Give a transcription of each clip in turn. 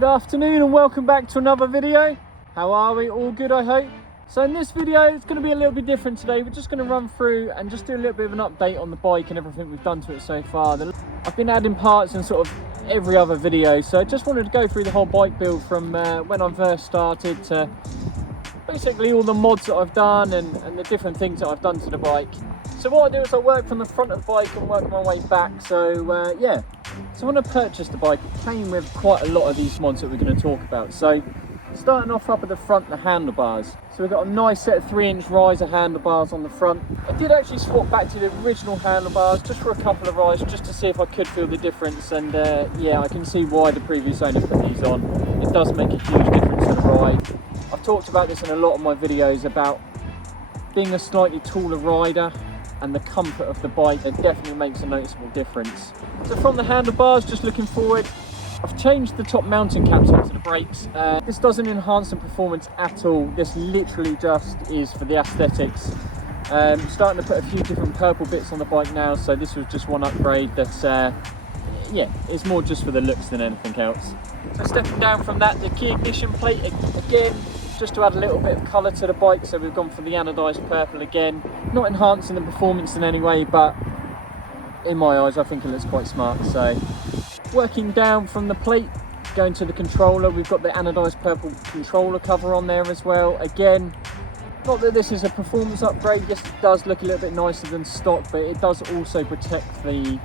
Good afternoon and welcome back to another video. How are we? All good, I hope. So in this video, it's going to be a little bit different today. We're just going to run through and just do a little bit of an update on the bike and everything we've done to it so far. I've been adding parts in sort of every other video, so I just wanted to go through the whole bike build from when I first started to basically all the mods that I've done and the different things that I've done to the bike. So what I do is I work from the front of the bike and work my way back. So yeah, so when I purchased the bike, it came with quite a lot of these mods that we're going to talk about. So starting off up at the front, the handlebars. So we've got a nice set of 3-inch riser handlebars on the front. I did actually swap back to the original handlebars just for a couple of rides, just to see if I could feel the difference. And yeah, I can see why the previous owner put these on. It does make a huge difference to the ride. I've talked about this in a lot of my videos about being a slightly taller rider and the comfort of the bike. It definitely makes a noticeable difference. So from the handlebars, just looking forward, I've changed the top mounting caps onto the brakes. This doesn't enhance the performance at all. This literally just is for the aesthetics. Starting to put a few different purple bits on the bike now, so this was just one upgrade that's yeah, it's more just for the looks than anything else. So stepping down from that, the key ignition plate, again, just to add a little bit of colour to the bike, so we've gone for the anodised purple again. Not enhancing the performance in any way, but in my eyes I think it looks quite smart. So working down from the plate, going to the controller, we've got the anodised purple controller cover on there as well. Again, not that this is a performance upgrade, yes it does look a little bit nicer than stock, but it does also protect the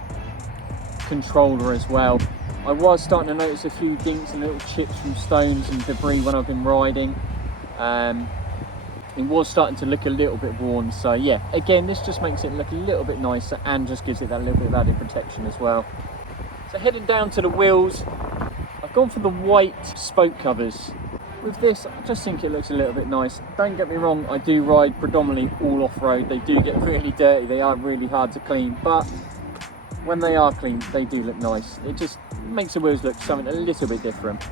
controller as well. I was starting to notice a few dinks and little chips from stones and debris when I've been riding. It was starting to look a little bit worn, so yeah, again this just makes it look a little bit nicer and just gives it that little bit of added protection as well. So heading down to the wheels, I've gone for the white spoke covers. With this, I just think it looks a little bit nice. Don't get me wrong, I do ride predominantly all off-road. They do get really dirty, they are really hard to clean, but when they are clean, they do look nice. It just makes the wheels look something a little bit different.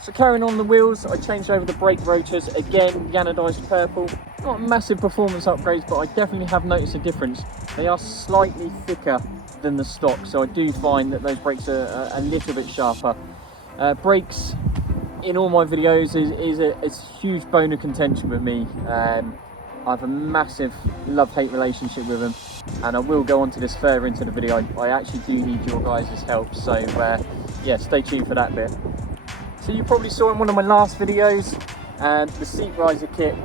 So carrying on the wheels, I changed over the brake rotors, again, the anodised purple. Not massive performance upgrades, but I definitely have noticed a difference. They are slightly thicker than the stock, so I do find that those brakes are a little bit sharper. Brakes, in all my videos, is a huge bone of contention with me. I have a massive love-hate relationship with them, and I will go on to this further into the video. I actually do need your guys' help, so yeah, stay tuned for that bit. So you probably saw in one of my last videos, the seat riser kit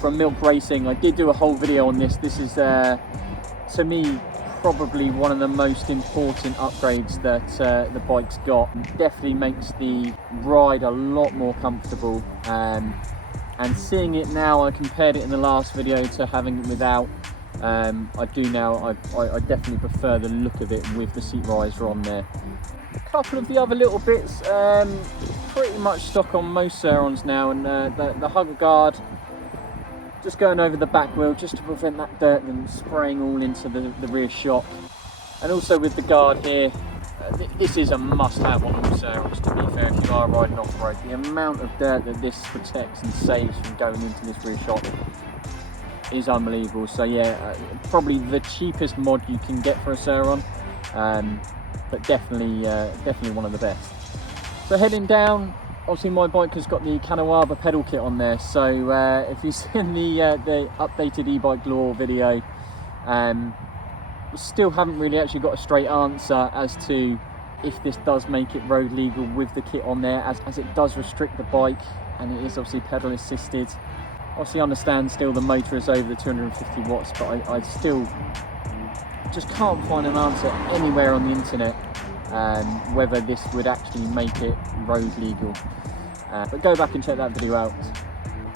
from Milk Racing. I did do a whole video on this. This is, to me, probably one of the most important upgrades that the bike's got. It definitely makes the ride a lot more comfortable. And seeing it now, I compared it in the last video to having it without. I do now, I definitely prefer the look of it with the seat riser on there. A couple of the other little bits, pretty much stock on most Surrons now, and the hugger guard, just going over the back wheel just to prevent that dirt from spraying all into the rear shock. And also with the guard here, this is a must-have on all Surrons, to be fair, if you are riding off-road. The amount of dirt that this protects and saves from going into this rear shock is unbelievable. So yeah, probably the cheapest mod you can get for a Surron, but definitely one of the best. So heading down, obviously my bike has got the Kanawaba pedal kit on there, so if you've seen the updated e-bike lore video, we still haven't really actually got a straight answer as to if this does make it road legal with the kit on there, as it does restrict the bike, and it is obviously pedal assisted. Obviously understand still the motor is over the 250 watts, but I still just can't find an answer anywhere on the internet whether this would actually make it road legal. But go back and check that video out.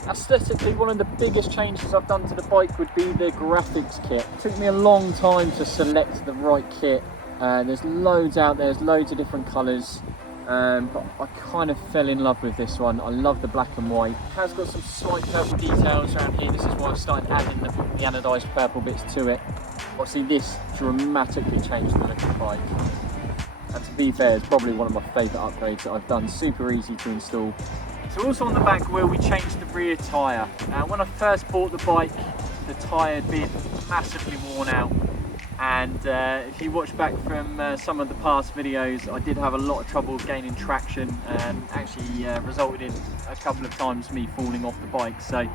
Aesthetically, one of the biggest changes I've done to the bike would be the graphics kit. It took me a long time to select the right kit. There's loads out there, there's loads of different colours, but I kind of fell in love with this one. I love the black and white. It has got some slight purple details around here. This is why I've started adding the anodised purple bits to it. Obviously this dramatically changed the look of the bike. And to be fair, it's probably one of my favourite upgrades that I've done. Super easy to install. So also on the back wheel, we changed the rear tyre. When I first bought the bike, the tyre had been massively worn out, and if you watch back from some of the past videos, I did have a lot of trouble gaining traction, and actually resulted in a couple of times me falling off the bike. So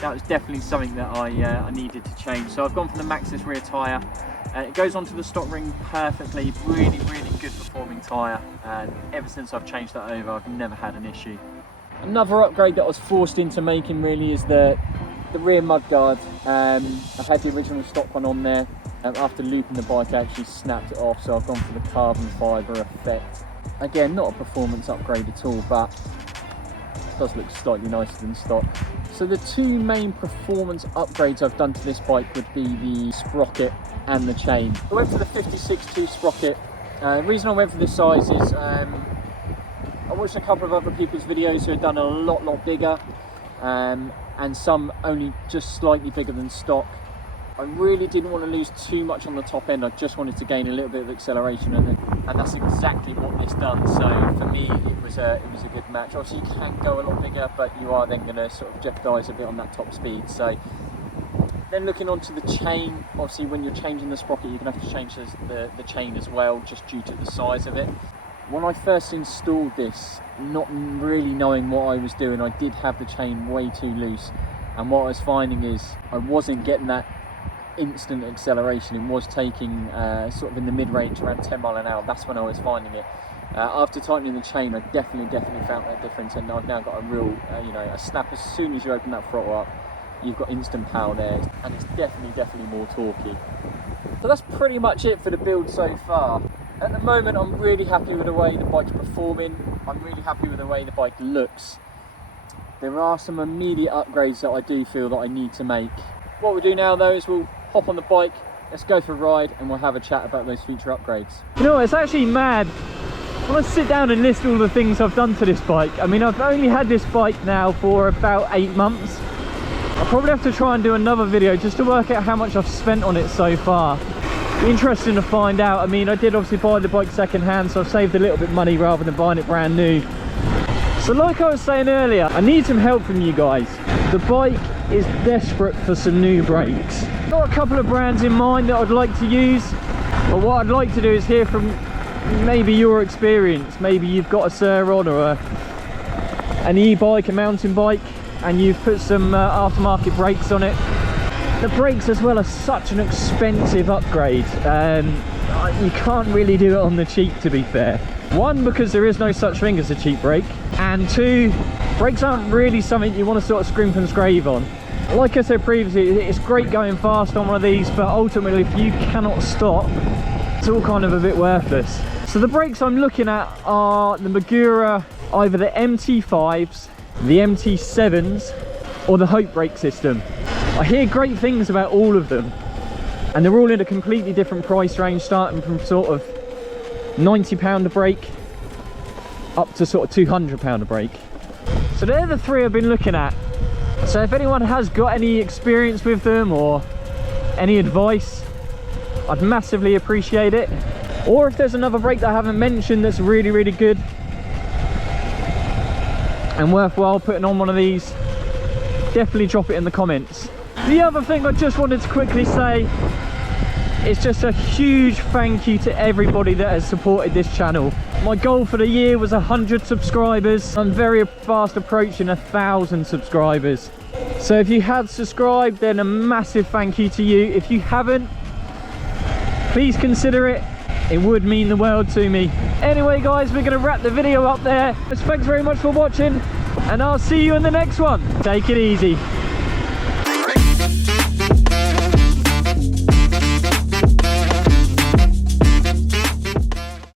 that was definitely something that I needed to change. So I've gone for the Maxxis rear tyre. It goes onto the stock ring perfectly, really good performing tyre, and ever since I've changed that over, I've never had an issue. Another upgrade that I was forced into making really is the rear mudguard. I had the original stock one on there. After looping the bike, I actually snapped it off, so I've gone for the carbon fibre effect. Again, not a performance upgrade at all, but it does look slightly nicer than stock. So the two main performance upgrades I've done to this bike would be the sprocket and the chain. I went for the 56.2 sprocket. The reason I went for this size is I watched a couple of other people's videos who had done a lot bigger, and some only just slightly bigger than stock. I really didn't want to lose too much on the top end. I just wanted to gain a little bit of acceleration, and that's exactly what this done. So for me, it was a good match. Obviously, you can go a lot bigger, but you are then going to sort of jeopardise a bit on that top speed. So then looking onto the chain, obviously when you're changing the sprocket, you're going to have to change the chain as well, just due to the size of it. When I first installed this, not really knowing what I was doing, I did have the chain way too loose, and what I was finding is I wasn't getting that instant acceleration. It was taking sort of in the mid-range around 10 mile an hour. That's when I was finding it. After tightening the chain, I definitely felt that difference, and I've now got a real a snap. As soon as you open that throttle up, you've got instant power there, and it's definitely more torquey. So that's pretty much it for the build so far. At the moment, I'm really happy with the way the bike's performing. I'm really happy with the way the bike looks. There are some immediate upgrades that I do feel that I need to make. What we'll do now though is we'll hop on the bike, let's go for a ride, and we'll have a chat about those future upgrades. You know, it's actually mad when I sit down and list all the things I've done to this bike. I mean, I've only had this bike now for about 8 months. I'll probably have to try and do another video just to work out how much I've spent on it so far. Be interesting to find out. I mean, I did obviously buy the bike second hand, so I've saved a little bit of money rather than buying it brand new. So like I was saying earlier, I need some help from you guys. The bike is desperate for some new brakes. Got a couple of brands in mind that I'd like to use, but what I'd like to do is hear from maybe your experience. Maybe you've got a Surron or an e-bike, a mountain bike, and you've put some aftermarket brakes on it. The brakes as well are such an expensive upgrade. You can't really do it on the cheap, to be fair. One, because there is no such thing as a cheap brake, and two, brakes aren't really something you want to sort of scrimp and scrave on. Like I said previously, it's great going fast on one of these, but ultimately if you cannot stop, it's all kind of a bit worthless. So the brakes I'm looking at are the Magura, either the MT5s, the MT7s, or the Hope brake system. I hear great things about all of them, and they're all in a completely different price range, starting from sort of £90 a brake up to sort of £200 a brake. So they're the three I've been looking at. So if anyone has got any experience with them or any advice, I'd massively appreciate it. Or if there's another brake that I haven't mentioned that's really good and worthwhile putting on one of these, definitely drop it in the comments. The other thing I just wanted to quickly say is just a huge thank you to everybody that has supported this channel. My goal for the year was 100 subscribers. I'm very fast approaching 1,000 subscribers. So if you have subscribed, then a massive thank you to you. If you haven't, please consider it. It would mean the world to me. Anyway guys, we're going to wrap the video up there. Thanks very much for watching, and I'll see you in the next one. Take it easy.